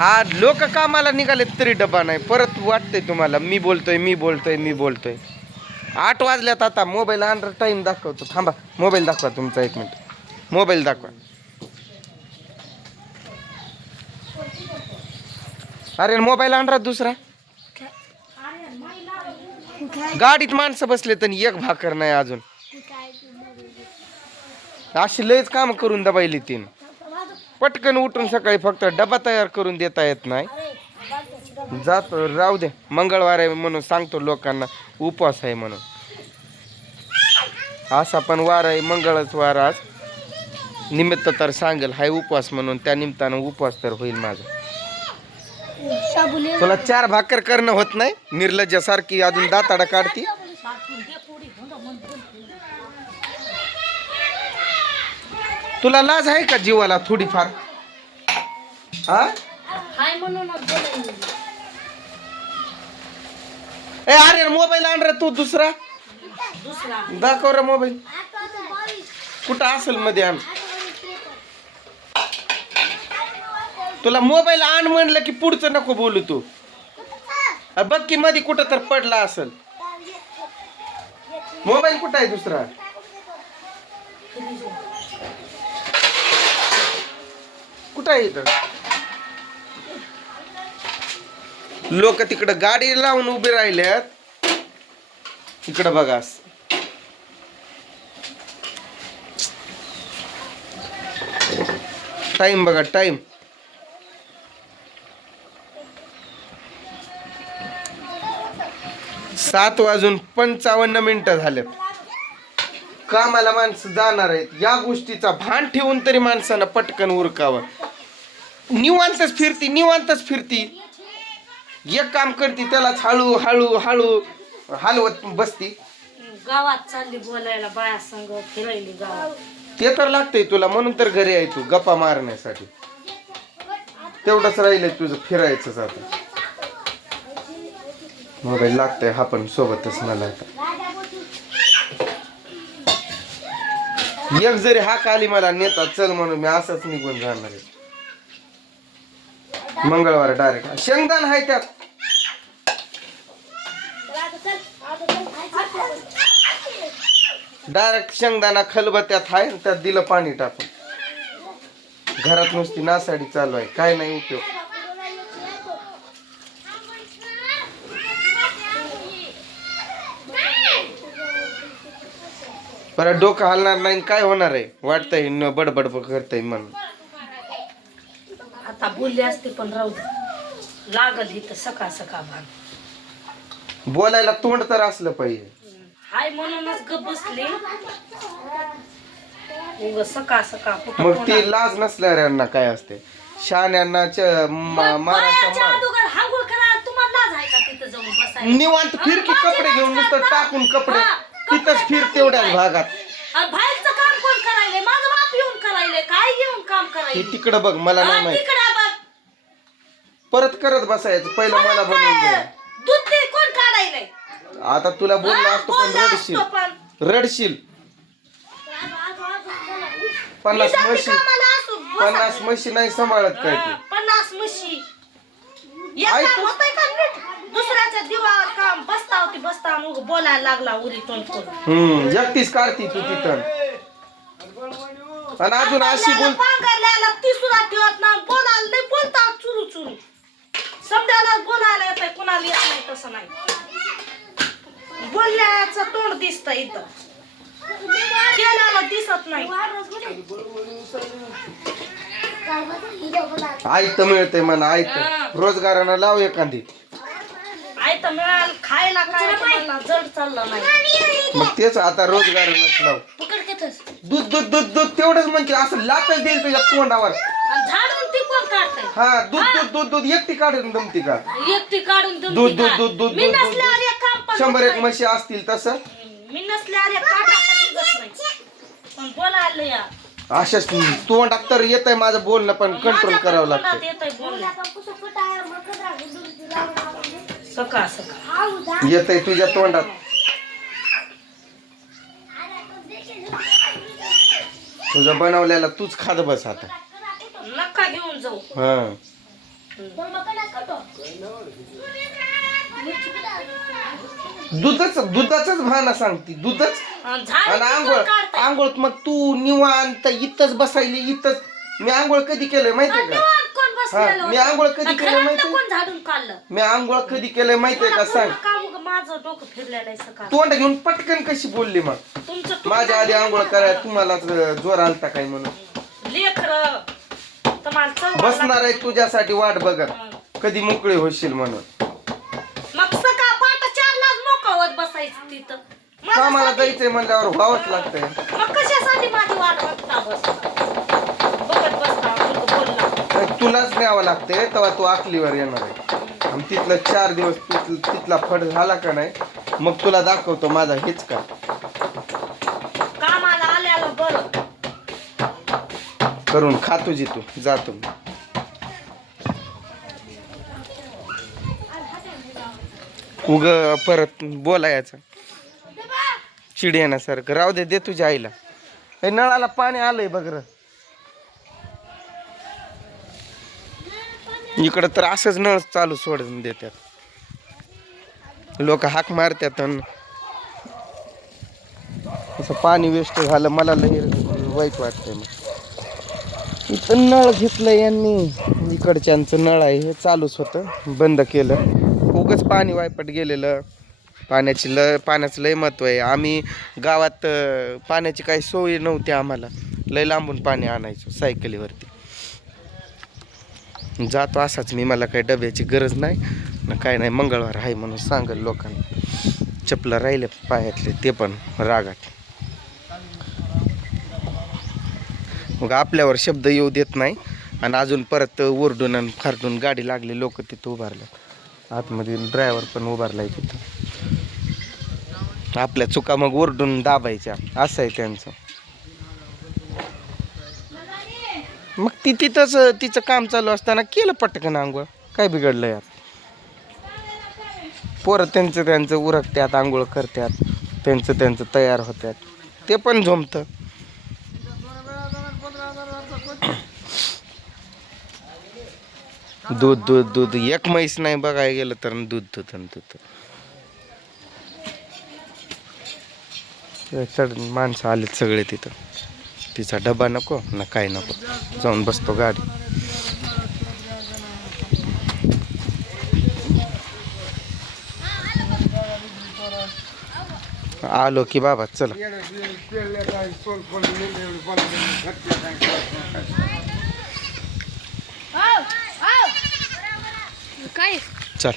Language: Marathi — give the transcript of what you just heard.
हा लोक कामाला निघाले तरी डबा नाही. परत वाटतंय तुम्हाला मी बोलतोय मी बोलतोय मी बोलतोय. आठ वाजल्यात आता मोबाईल अंडर टाईम दाखवतो. थांबा मोबाईल दाखवा तुमचा एक मिनिट मोबाईल दाखवा. अरे मोबाईल आणणार दुसरा? गाडीत माणसं बसले तर एक भाकर नाही अजून. अशी लयच काम करून दबायली तीन. पटकन उठून सकाळी फक्त डबा तयार करून देता येत नाही. जातो राहू दे. मंगळवार आहे म्हणून सांगतो लोकांना उपवास आहे म्हणून. असा पण वार आहे मंगळच वार आज. निमित्त तर सांगेल हाय उपवास म्हणून त्या निमित्तानं उपवास तर होईल माझा. तुला चार भाकर करणं होत नाही? निर्लज्जासारखी अजून दाताडा काढती? तुला लाज आहे का जीवाला थोडीफार? हा? ए अरे मोबाईल आण रे तू दुसरा. दुसरा. दाखव रे मोबाईल. कुठं असेल मध्ये आण. तुला मोबाईल आण म्हणलं की पुढचं नको बोलू तू. बघ की मध्ये कुठं तर पडला असेल. मोबाईल कुठं आहे दुसरा? कुठं आहे इथं? लोक तिकडं गाडी लावून उभे राहिल्यात. इकडं बघा. टाइम बघा टाइम सात वाजून पंचावन्न मिनिटं झालेत. कामाला माणसं जाणार आहेत. या गोष्टीचा भान ठेवून तरी माणसानं पटकन उरकावं. निवांतच फिरती निवांतच फिरती. एक काम करते त्यालाच हळू हळू हळू हलवत बसती. गावात चालली बोलायला बाया संग फिरायली गावात. ते तर लागतंय तुला म्हणून तर घरी आहे तू गप्पा मारण्यासाठी. तेवढंच राहिलंय तुझं फिरायचंच आता. मोबाईल लागतंय हा पण सोबतच मला आता. एक जरी हाक आली मला नेता चल म्हणून मी असंच निघून जाणार आहे. मंगळवार डायरेक्ट शेंगदाण आहे त्यात. डायरेक्ट शेंगदाणा खलबत्यात आहे त्यात दिलं पाणी टाकून. घरात नुसती नासाडी चालू आहे. काय नाही उपयोग. परत डोकं हलणार नाही काय होणार आहे? वाटतंय न बडबड करतय म्हणून. आता बोलली असते पण राहू दे. लागल इथं सकाळ सकाळ भाग बोलायला तोंड तर असलं पाहिजे. हाय म्हणूनच गप बसली. उग सकाळ कुठं मग कोणा- ती लाज नसणाऱ्यांना काय असते? शहाण्यांना च- मा- मारायचा बायाच्या मार. अगोदर हांगोळ करायला तुम्हाला लाज आहे का तिथं जाऊन बसायला? निवांत फिर की कपडे घेऊन नुसतं टाकून कपडे. हा, तिथंच फिर तेवढ्याच भागात. आणि बाहेरचं काम कोण करायले माझं बाप येऊन करायले काय येऊन काम करायले तिकडं बघ मला नाही माहीत. तिकडं परत करत बसायचं. पहिलं मला बनवून काय? दे. दूध ते कोण काढायलंय? आता तुला बोललो हा, असतो पण बोलला रडशील. असतो पण. रडशील. पन्नास जाते म्हशी. कामाला असू, बसा. पन्नास म्हशी नाही सांभाळत काय हा, तू पन्नास म्हशी. एक ऐक काम तू. होतंय का नीट? दुसऱ्याच्या दिवावर काम. बसता होती बसता मग बोलायला लागला उरी तोंड करून हम्म एकटीच काढती तू तिथं. आणि अजून अशी बोल पांघरल्याला ती सुद्धा ठेवत ना बोलायला नाही बोलता चुरू चुरू. समजायला बोलायला येत कुणाला येत नाही तसं नाही. बोलण्याचं तोंड दिसत इथं. केल्याला दिसत नाही. आयत मिळते म्हणा आयत. रोजगारानं लाव एखादी. आई तर मिळाल खायला काय जड चाललं नाही. मग तेच आता रोजगारानंच लाव. पकड घेतस दूध दूध दूध दूध तेवढंच म्हणते असं लातच देईल तुझ्या तोंडावर. झाडून ती कोण काढतंय. हा दूध दूध दूध दूध एकटी काढून जमती का? एकटी काढून दमती दूध दूध का? दूध दूध मी दूध नसल्यावर एक काम पण शंभर एक. म्हशी असतील तसं? मी नसल्यावर एक काटा पण निघत नाही. पण बोलायला या. अशाच तोंडात तर येत आहे माझं बोलणं पण कंट्रोल करावं लागतं येतंय बोलणं. सकाळ सकाळ. येत आहे तुझ्या तोंडात. तुझं बनवलेला तूच खात बस आता. जाऊ. हा. दुधच दुधाच भाना सांगती दुधच. आणि आंघोळ? आंघोळ मग तू निवांत इथंच बसायली इथंच. मी आंघोळ कधी केलंय माहितीये का? हा, मी? आंघोळ कधी आणि केलं घरातलं माहितीये? कोण झाडून काढलं? मी आंघोळ कधी केलंय माहितीये का? सांग. काम माझं डोकं फिरलेलं आहे सकाळ? तोंड घेऊन पटकन कशी बोलली मग? तुमचं माझ्या आधी आंघोळ करायला तुम्हालाच जोर आलता काय म्हणून? लेकर. चव बसणार आहे तुझ्यासाठी वाट बघत. कधी मोकळी होशील म्हणून. मग सकाळ पाटा चारलाच मोकावत बसायचं तिथं. कामाला माझ्यासाठी- जायचंय म्हणल्यावर व्हावंच लागतंय. मग कशासाठी माझी वाट बघता बसता? बघत बसता मुलगा बोलला. तर तुलाच न्यावं लागतंय तेव्हा तू आखलीवर येणार आहे. आणि तिथलं चार दिवस तिथलं- तिथला फड झाला का नाही मग तुला दाखवतो माझा हेच का करून खा तुझी तू. जातो उग परत बोलायचं चिड येण्यासारखं. राहू दे दे तुझ्या आईला. हे नळाला पाणी आलंय बघ र. इकडं तर असंच नळ चालू सोडून देतात. लोक हाक मारतात असं पाणी वेस्ट झालं मला लई वाईट वाटतंय मग. इथं नळ घेतलं यांनी. इकडच्यांचं नळ आहे हे चालूच होतं बंद केलं. उगच पाणी वायपट गेलेलं. पाण्याची ल पाण्याचं लय महत्त्व आहे. आम्ही गावात पाण्याची काही सोय नव्हती आम्हाला. लय लांबून पाणी आणायचो सायकलीवरती. जातो असाच मी मला काही डब्याची गरज नाही काय नाही. मंगळवार आहे म्हणून सांगल लोकांना. चपला राहिले पायातले ते पण रागात. मग आपल्यावर शब्द येऊ देत नाही. आणि अजून परत ओरडून आणि खारडून गाडी लागली लोक तिथं उभारले. आतमध्ये ड्रायव्हर पण उभारलाय तिथं. आपल्या चुका मग ओरडून दाबायच्या. असं आहे त्यांचं. मग ती तिथंच तिचं काम चालू असताना केलं पटकन आंघोळ. काय बिघडलं यात? पोरं त्यांचं त्यांचं उरकत्यात आंघोळ करतात. त्यांचं त्यांचं तयार होत्यात ते पण झोमतं. दूध दूध दूध. एक म्हैस नाही बघायला गेलं तर दूध दूध आणि दूध. चढ माणसं आलेत सगळे तिथं. तिचा डबा नको ना काय नको. जाऊन बसतो गाडी. आलो की बाबा चला. हो. काय? चल.